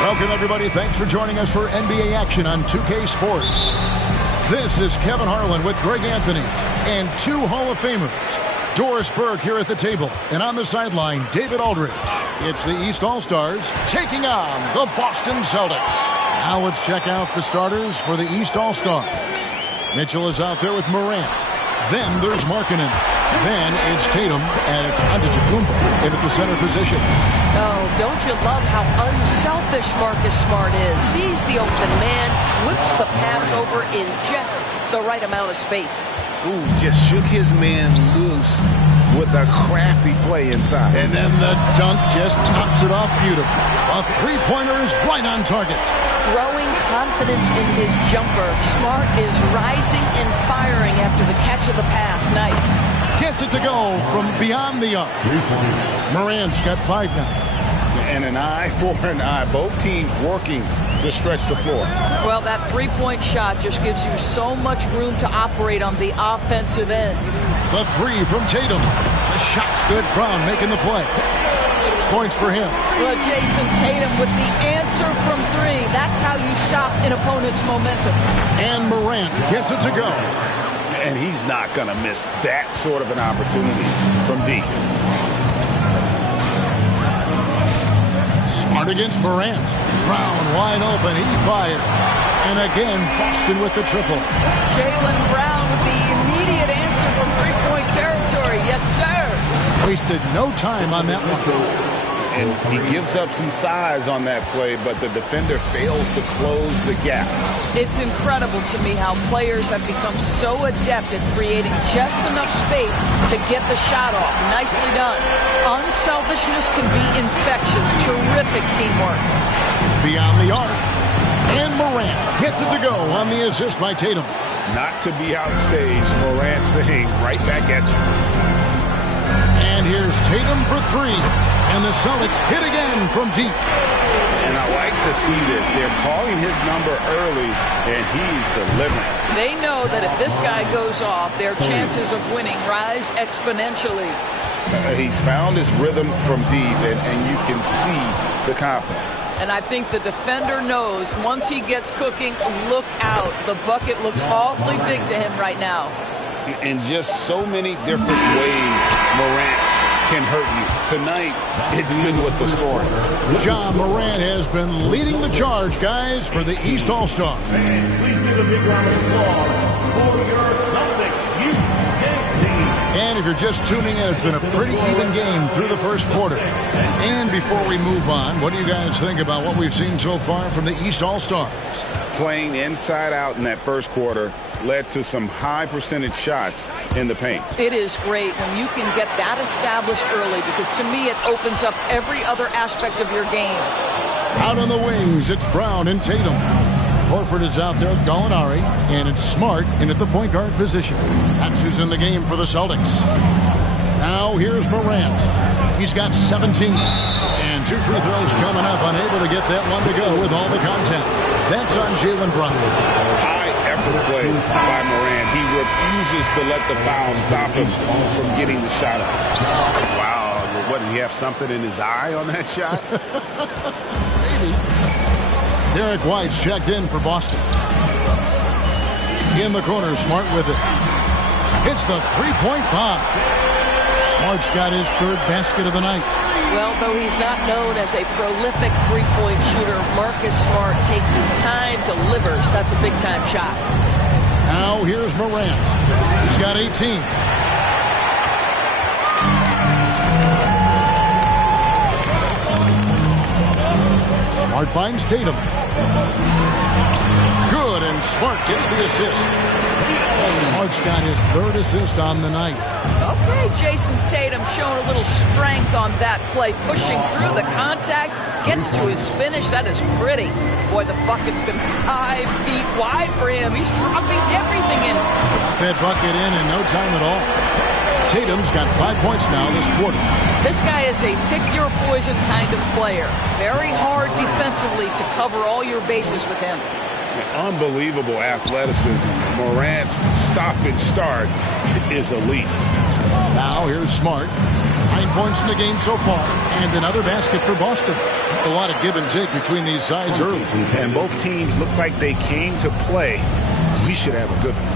Welcome, everybody. Thanks for joining us for NBA action on 2K Sports. This is Kevin Harlan with Greg Anthony and two Hall of Famers. Doris Burke here at the table, and on the sideline, David Aldridge. It's the East All-Stars taking on the Boston Celtics. Now let's check out the starters for the East All-Stars. Mitchell is out there with Morant. Then there's Markkanen. Then it's Tatum, and it's Antetokounmpo in at the center position. Oh, don't you love how unselfish Marcus Smart is? Sees the open man, whips the pass over in just the right amount of space. Ooh, just shook his man loose with a crafty play inside. And then the dunk just tops it off beautifully. A three-pointer is right on target. Growing confidence in his jumper. Smart is rising and firing after the catch of the pass. Nice. Gets it to go from beyond the arc. 3 points. Morant's got 5 now. And an eye for an eye. Both teams working to stretch the floor. Well, that three-point shot just gives you so much room to operate on the offensive end. The three from Tatum. The shot's good. Brown making the play. 6 points for him. Well, Jason Tatum with the answer from 3. That's how you stop an opponent's momentum. And Morant gets it to go. And he's not going to miss that sort of an opportunity from deep. Smart against Morant. Brown wide open. He fires. And again, Boston with the triple. Jaylen Brown with the immediate answer from three-point territory. Yes, sir. Wasted no time on that one. And he gives up some size on that play, but the defender fails to close the gap. It's incredible to me how players have become so adept at creating just enough space to get the shot off. Nicely done. Unselfishness can be infectious. Terrific teamwork. Beyond the arc. And Morant gets it to go on the assist by Tatum. Not to be outstaged, Morant saying right back at you. And here's Tatum for 3. And the Celtics hit again from deep. And I like to see this. They're calling his number early, and he's delivering. They know that if this guy goes off, their chances of winning rise exponentially. He's found his rhythm from deep, and you can see the confidence. And I think the defender knows once he gets cooking, look out. The bucket looks awfully big to him right now. In just so many different ways, Morant can hurt you. Tonight, it's been with the scoring. Ja Morant has been leading the charge, guys, for the East All-Star. Please give a big round of applause for your Celtics UK team. And if you're just tuning in, it's been a pretty even game through the first quarter. And before we move on, what do you guys think about what we've seen so far from the East All-Stars? Playing inside out in that first quarter led to some high percentage shots in the paint. It is great when you can get that established early because to me it opens up every other aspect of your game. Out on the wings, it's Brown and Tatum. Horford is out there with Gallinari, and it's Smart in at the point guard position. That's who's in the game for the Celtics. Now here's Morant. He's got 17. And 2 free throws coming up, unable to get that one to go with all the content. That's on Jaylen Brown. High effort play by Morant. He refuses to let the foul stop him from getting the shot up. Wow, what, did he have something in his eye on that shot? Maybe. Derek White's checked in for Boston. In the corner, Smart with it. It's the three-point bomb. Smart's got his 3rd basket of the night. Well, though he's not known as a prolific three-point shooter, Marcus Smart takes his time, delivers. That's a big-time shot. Now here's Morant. He's got 18. Smart finds Tatum. Good, and Smart gets the assist. Smart's got his 3rd assist on the night. Okay, Jason Tatum showing a little strength on that play, pushing through the contact, gets to his finish. That is pretty. Boy, the bucket's been 5 feet wide for him. He's dropping everything in. Got that bucket in no time at all. Tatum's got 5 points now this quarter. This guy is a pick-your-poison kind of player. Very hard defensively to cover all your bases with him. Unbelievable athleticism. Morant's stop and start is elite. Now here's Smart. 9 points in the game so far, and another basket for Boston. A lot of give and take between these sides early. And both teams look like they came to play. We should have a good one.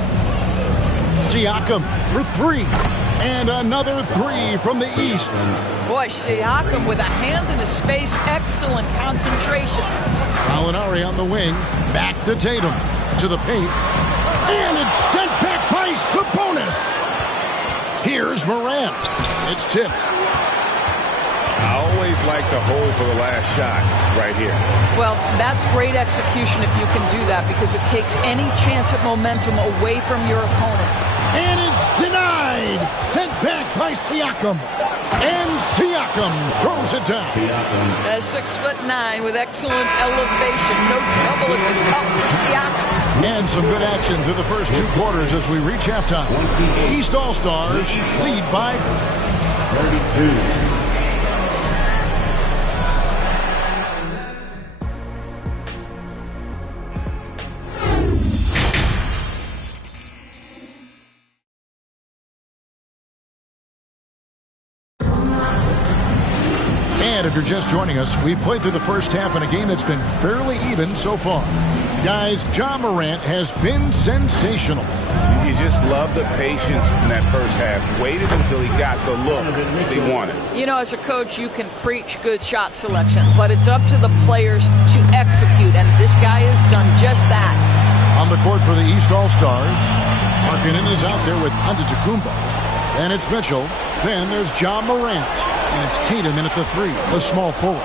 Siakam for three. And another three from the east. Boy, Siakam with a hand in his face. Excellent concentration. Gallinari on the wing. Back to Tatum. To the paint. And it's sent back by Sabonis. Here's Morant. It's tipped. I always like to hold for the last shot right here. Well, that's great execution if you can do that, because it takes any chance at momentum away from your opponent. And it's denied. Sent back by Siakam. And Siakam throws it down. 6'9" with excellent elevation. No trouble at the cup for Siakam. And some good action through the first 2 quarters as we reach halftime. East All-Stars lead by 32. And if you're just joining us, we've played through the first half in a game that's been fairly even so far. Guys, Ja Morant has been sensational. You just love the patience in that first half. Waited until he got the look they wanted. You know, as a coach, you can preach good shot selection, but it's up to the players to execute, and this guy has done just that. On the court for the East All-Stars, Markkanen is out there with Antetokounmpo. Then it's Mitchell. Then there's Ja Morant. And it's Tatum in at the 3, the small forward.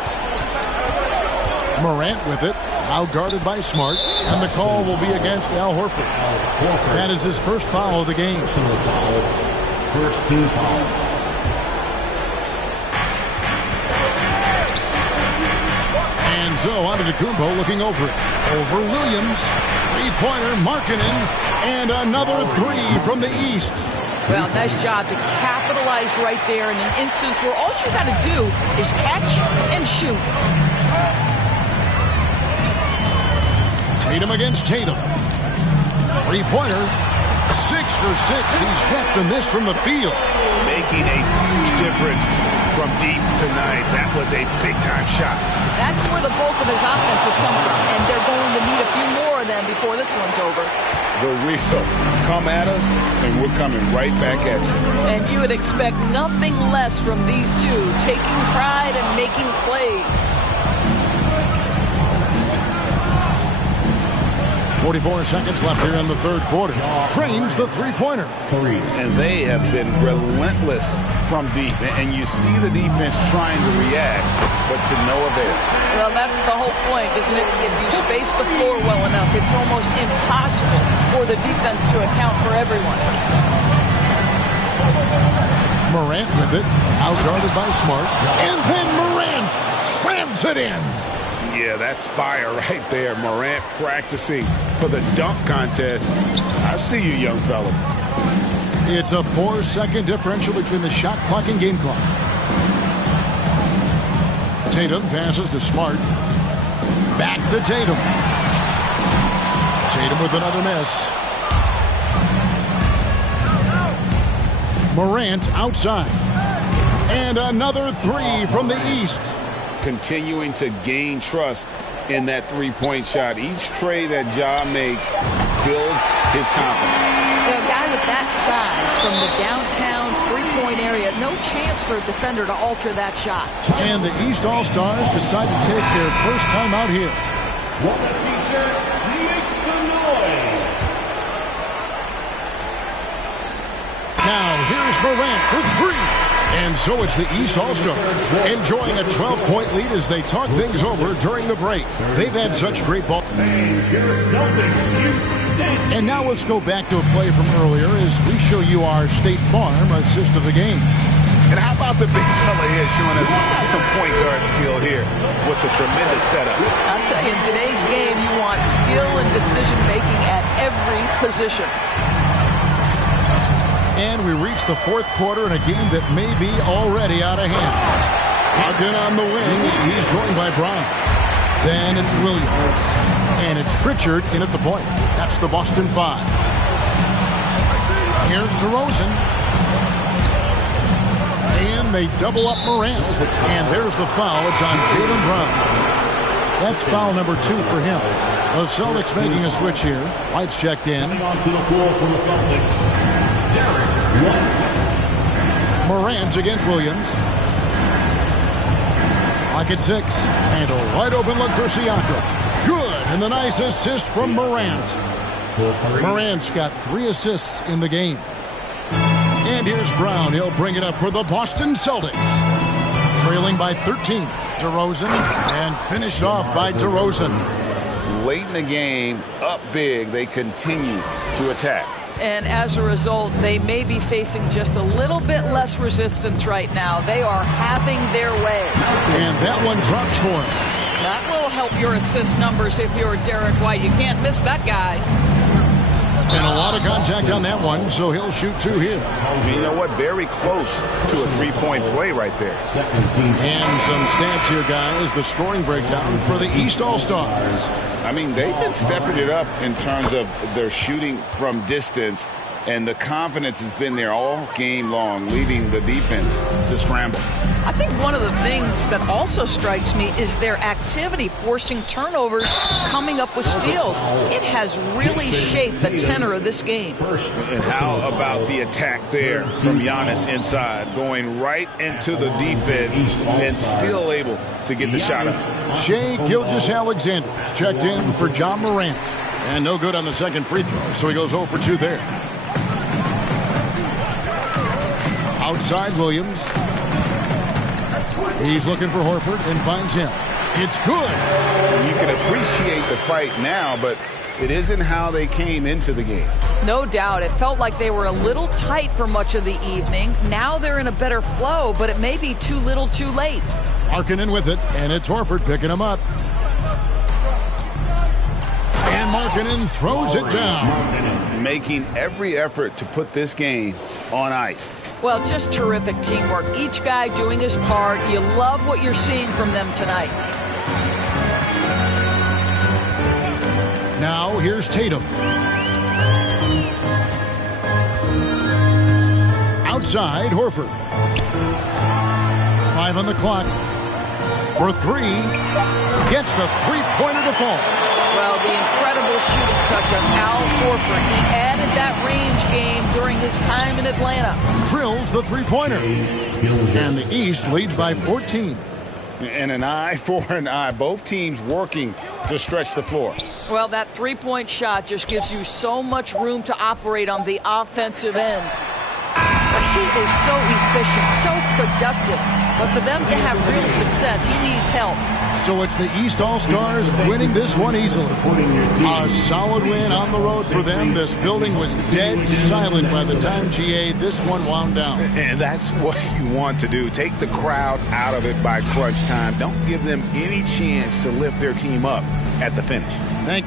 Morant with it, out guarded by Smart, and the call will be against Al Horford. That is his first foul of the game. First team foul. And so Antetokounmpo looking over it. Over Williams, three-pointer, Markkanen, and another 3 from the East. Well, nice job to capitalize right there in an instance where all you got to do is catch and shoot. Tatum against Tatum. Three-pointer. 6 for 6. He's yet to miss from the field. Making a huge difference from deep tonight. That was a big-time shot. That's where the bulk of his offense has come from, and they're going to need a few more of them before this one's over. The real come at us, and we're coming right back at you. And you would expect nothing less from these two, taking pride and making plays. 44 seconds left here in the third quarter. Trains the three-pointer. 3. And they have been relentless from deep. And you see the defense trying to react, but to no avail. Well, that's the whole point, isn't it? If you space the floor well enough, it's almost impossible for the defense to account for everyone. Morant with it, out-guarded by Smart. And then Morant slams it in. Yeah, that's fire right there. Morant practicing for the dunk contest. I see you, young fella. It's a 4-second differential between the shot clock and game clock. Tatum passes to Smart. Back to Tatum. Tatum with another miss. Morant outside. And another 3 from the East. Continuing to gain trust in that three-point shot. Each tray that Ja makes builds his confidence. A guy with that size from the downtown three-point area, no chance for a defender to alter that shot. And the East All-Stars decide to take their first time out here. What a t-shirt, make some noise. Now here's Morant for 3. And so it's the East All-Stars enjoying a 12-point lead as they talk things over during the break. They've had such great ball. And now let's go back to a play from earlier as we show you our State Farm assist of the game. And how about the big fella here showing us he's got some point guard skill here with the tremendous setup. I'll tell you, in today's game, you want skill and decision-making at every position. And we reach the fourth quarter in a game that may be already out of hand. Ogden on the wing. He's joined by Brown. Then it's Williams. And it's Pritchard in at the point. That's the Boston 5. Here's DeRozan. And they double up Morant. And there's the foul. It's on Jaylen Brown. That's foul number 2 for him. The Celtics making a switch here. White's checked in. On to the floor for the Celtics, Derek White. Morant against Williams. Clock at 6. And a wide open look for Siakam. Good. And the nice assist from Morant. Morant's got 3 assists in the game. And here's Brown. He'll bring it up for the Boston Celtics. Trailing by 13. DeRozan. And finished off by DeRozan. Late in the game, up big, they continue to attack. And as a result, they may be facing just a little bit less resistance right now. They are having their way. And that one drops for him. That will help your assist numbers if you're Derek White. You can't miss that guy. And a lot of contact on that one, so he'll shoot 2 here. You know what? Very close to a 3-point play right there. And some stats here, guys. The scoring breakdown for the East All-Stars. I mean, they've been stepping it up in terms of their shooting from distance, and the confidence has been there all game long, leaving the defense to scramble. I think one of the things that also strikes me is their activity, forcing turnovers, coming up with steals. It has really shaped the tenor of this game. And how about the attack there from Giannis inside, going right into the defense and still able to get the shot up. Shai Gilgeous-Alexander checked in for John Morant. And no good on the second free throw, so he goes 0 for 2 there. Outside Williams. He's looking for Horford and finds him. It's good. You can appreciate the fight now, but it isn't how they came into the game. No doubt. It felt like they were a little tight for much of the evening. Now they're in a better flow, but it may be too little too late. Markkanen with it, and it's Horford picking him up. And Markkanen throws it down. Making every effort to put this game on ice. Well, just terrific teamwork. Each guy doing his part. You love what you're seeing from them tonight. Now here's Tatum. Outside, Horford. 5 on the clock. For 3. Gets the three-pointer to fall. Well, the incredible shooting touch of Al Horford. He added that range game during his time in Atlanta. Drills the three-pointer. And the East leads by 14. And an eye for an eye. Both teams working to stretch the floor. Well, that three-point shot just gives you so much room to operate on the offensive end. But he is so efficient, so productive. But for them to have real success, he needs help. So it's the East All-Stars winning this one easily. A solid win on the road for them. This building was dead silent by the time, GA, this one wound down. And that's what you want to do. Take the crowd out of it by crunch time. Don't give them any chance to lift their team up at the finish. Thank